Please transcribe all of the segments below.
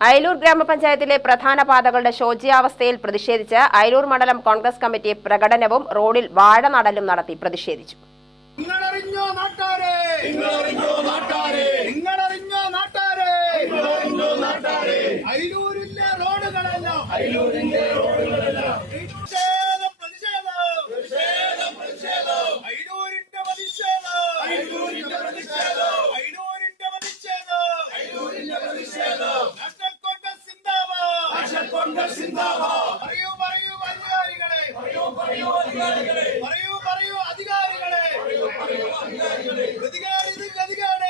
അയലൂർ ഗ്രാമപഞ്ചായത്തിലെ പ്രധാന പാതകളുടെ ശോച്യാവസ്ഥയിൽ പ്രതിഷേധിച്ച് അയലൂർ മണ്ഡലം കോൺഗ്രസ് കമ്മിറ്റി പ്രകടനവും റോഡിൽ വാഴ നടലും നടത്തി പ്രതിഷേധിച്ചു. അയലൂരിന്റെ നാട്ടാരെ? സിന്ദാബാദ് അധികാരികളെ അധികാരികളെ. അധികാരികളെ ഗതികേട്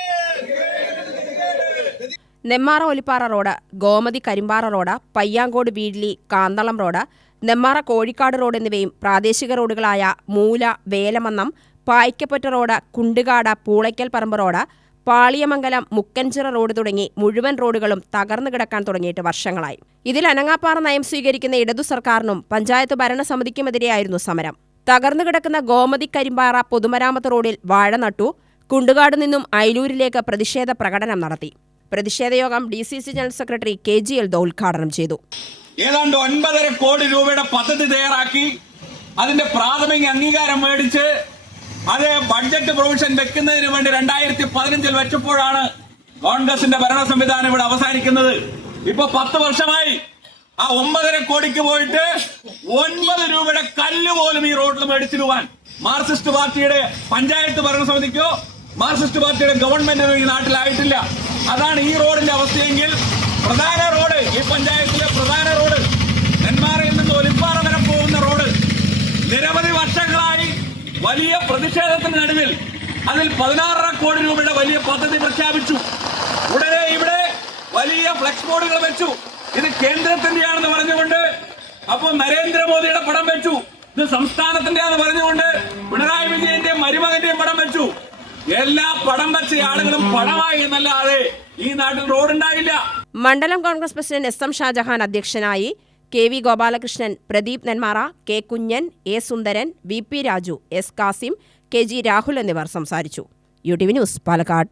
Nemmara Olippara road Gomathi Karimpara road Payyankode Veedli Kanthalam road Nemmara Kozhikkad road എന്നിവയും പ്രാദേശിക റോഡുകളായ മൂല വേലമന്നം പായ്ക്കപ്പറ്റ റോഡ് കുണ്ടുകാട് പൂളയ്ക്കൽ പറമ്പ് റോഡ് പാളിയമംഗലം മുക്കൻചിറ റോഡ് തുടങ്ങി മുഴുവൻ റോഡുകളും തകർന്നു കിടക്കാൻ തുടങ്ങിയിട്ട് വർഷങ്ങളായി. ഇതിൽ അനങ്ങാപ്പാറ നയം സ്വീകരിക്കുന്ന ഇടതു സർക്കാരിനും പഞ്ചായത്ത് ഭരണസമിതിക്കുമെതിരെയായിരുന്നു സമരം. തകർന്നു കിടക്കുന്ന ഗോമതി കരിമ്പാറ പൊതുമരാമത്ത് റോഡിൽ വാഴ നട്ടു. കുണ്ടുകാട് നിന്നും അയലൂരിലേക്ക് പ്രതിഷേധ പ്രകടനം നടത്തി. പ്രതിഷേധയോഗം D C C general secretary K G L ഉദ്ഘാടനം ചെയ്തു. ഏതാണ്ട് ഒൻപതര കോടി രൂപയുടെ പദ്ധതി തയ്യാറാക്കി. അതിന്റെ പ്രാഥമിക അംഗീകാരം മേടിച്ച് അത് ബഡ്ജറ്റ് പ്രൊവിഷൻ വെക്കുന്നതിന് വേണ്ടി രണ്ടായിരത്തി പതിനഞ്ചിൽ വെച്ചപ്പോഴാണ് കോൺഗ്രസിന്റെ ഭരണ സംവിധാനം ഇവിടെ അവസാനിക്കുന്നത്. ഇപ്പൊ പത്ത് വർഷമായി ആ ഒമ്പതര കോടിക്ക് പോയിട്ട് ഒൻപത് രൂപയുടെ കല്ല് പോലും ഈ റോഡിൽ മേടിച്ചിടുവാൻ മാർക്സിസ്റ്റ് പാർട്ടിയുടെ പഞ്ചായത്ത് ഭരണസമിതിക്കോ മാർക്സിസ്റ്റ് പാർട്ടിയുടെ ഗവൺമെന്റിനോ ഈ നാട്ടിലായിട്ടില്ല. അതാണ് ഈ റോഡിന്റെ അവസ്ഥയെങ്കിൽ പ്രധാന റോഡ് ഈ പഞ്ചായത്തിലെ പ്രധാന റോഡ് നെന്മാറയിൽ നിന്ന് ഒലിപ്പാറ വരെ പോകുന്ന റോഡ് നിരവധി വർഷങ്ങളായി വലിയ പ്രതിഷേധത്തിന് നടുവിൽ അതിൽ പതിനാറര കോടി രൂപയുടെ വലിയ പദ്ധതി പ്രഖ്യാപിച്ചു. ഉടനെ ഇവിടെ വലിയ ഫ്ലക്സ് ബോർഡുകൾ വെച്ചു. ഇത് കേന്ദ്രത്തിന്റെയാണെന്ന് പറഞ്ഞുകൊണ്ട് അപ്പോൾ നരേന്ദ്രമോദിയുടെ പടം വെച്ചു. ഇത് സംസ്ഥാനത്തിന്റെയാണെന്ന് പറഞ്ഞുകൊണ്ട് പിണറായി വിജയന്റെ മരുമകന്റെയും പടം വെച്ചു. എല്ലാ പടം വെച്ച ആളുകളും പടമായി എന്നല്ലാതെ ഈ നാട്ടിൽ റോഡ് റോഡുണ്ടായില്ല. മണ്ഡലം Congress president S M Shajahan അധ്യക്ഷനായി K V Gopalakrishnan Pradeep Nenmara K Kunjan A Sundaran V P Raju S Kasim K G Rahul എന്നിവർ സംസാരിച്ചു. U T V news Palakkad.